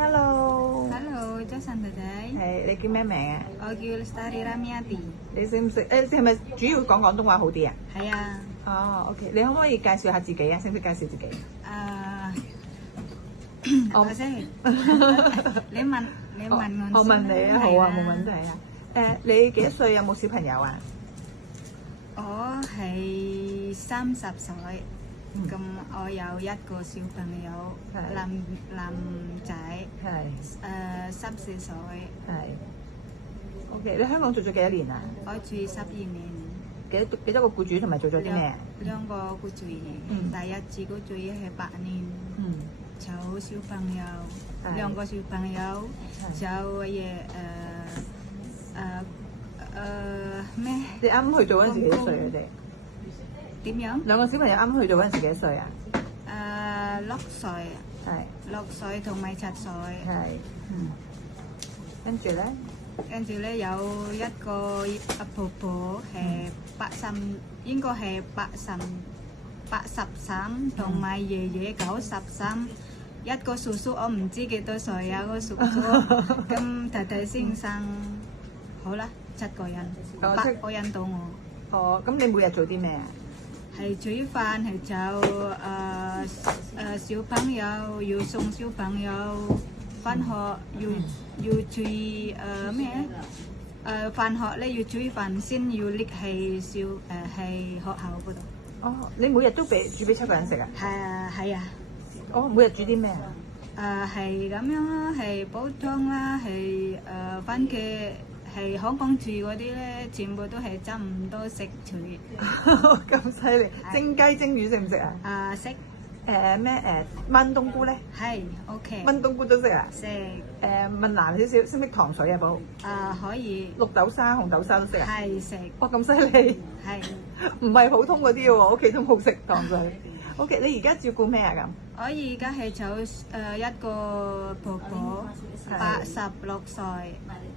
Hello，早晨弟弟。係你叫咩名啊？我叫 Lestari Ramiati。你識唔識？你係咪主要講廣東話好啲啊？係啊。哦，OK，你可唔可以介紹下自己啊？識唔識介紹自己？我識。你問我。我問你啊，好啊，冇問題啊。你幾多歲？有冇小朋友啊？我係30歲，咁我有一個小朋友，男仔，係。14歲。係。OK，你香港做咗幾多年啊？我住12年。幾多個僱主同埋做咗啲咩？兩個僱主，第一次僱主係8年。有小朋友，2個小朋友，有咩？你啱去做嗰陣時幾多歲佢哋？點樣？2個小朋友啱去做嗰陣時幾多歲啊？6歲。係。6歲同埋7歲。係。跟住咧？跟住咧有一個婆婆係應該係83，同埋爺爺93。一個叔叔我唔知幾多歲啊，個叔叔咁弟弟先生，好啦，7個人，8個人到我。哦，咁你每日做啲咩啊？係煮飯，係就小朋友要送小朋友返學，要注意咩？返學咧要煮飯先要拎去係學校嗰度。哦，你每日都煮俾7個人食啊？係啊。哦，每日煮啲咩啊？係咁樣啦，係煲湯啦，係番茄，係香港住嗰啲咧，全部都係差唔多食住。咁犀利！蒸雞蒸魚識唔識啊？識。咩炆冬菇咧？係 OK。炆冬菇都識啊？識。問難少少，識唔識糖水啊？寶？可以。綠豆沙、紅豆沙都識啊？係識。哇，咁犀利！係。唔係普通嗰啲喎，屋企都冇食糖水。OK，你而家照顧咩啊咁？我而家係一個婆婆，86歲，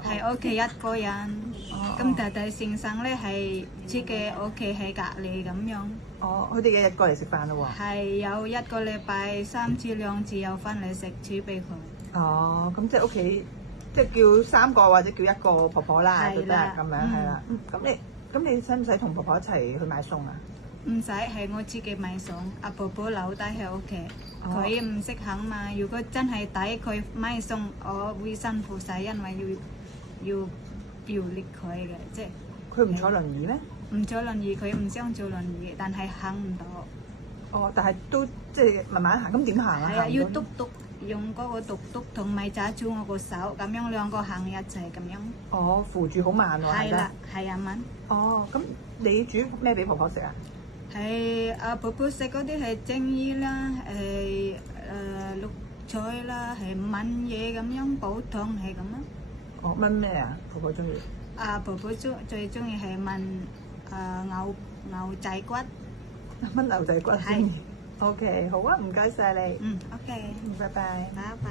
係屋企一個人。咁弟弟先生咧係自己屋企喺隔離咁樣。哦，佢哋日日過嚟食飯咯喎。係有一個禮拜3次2次有翻嚟食煮俾佢。哦，咁即係屋企即係叫3個或者叫1個婆婆啦，都得咁樣係啦。咁你使唔使同婆婆一齊去買餸啊？唔使，係我自己買餸。阿婆婆留低喺屋企，佢唔識行嘛。如果真係抵佢買餸，我會辛苦晒，因為要調力佢嘅，即係。佢唔坐輪椅咩？唔坐輪椅，佢唔想坐輪椅，但係行唔到。哦，但係都即係慢慢行，咁點行啊？係啊，要篤用嗰個篤同埋揸住我個手，咁樣2個行一齊咁樣。哦，扶住好慢喎。係啦，係啊，慢。哦，咁你煮咩俾婆婆食啊？係婆婆食嗰啲係蒸魚啦，係綠菜啦，係燜嘢咁樣，煲湯係咁啊。哦，燜咩啊？婆婆中意。婆婆最中意係燜牛仔骨。燜牛仔骨。係。OK， 好啊，唔該晒你。OK。拜拜。拜拜。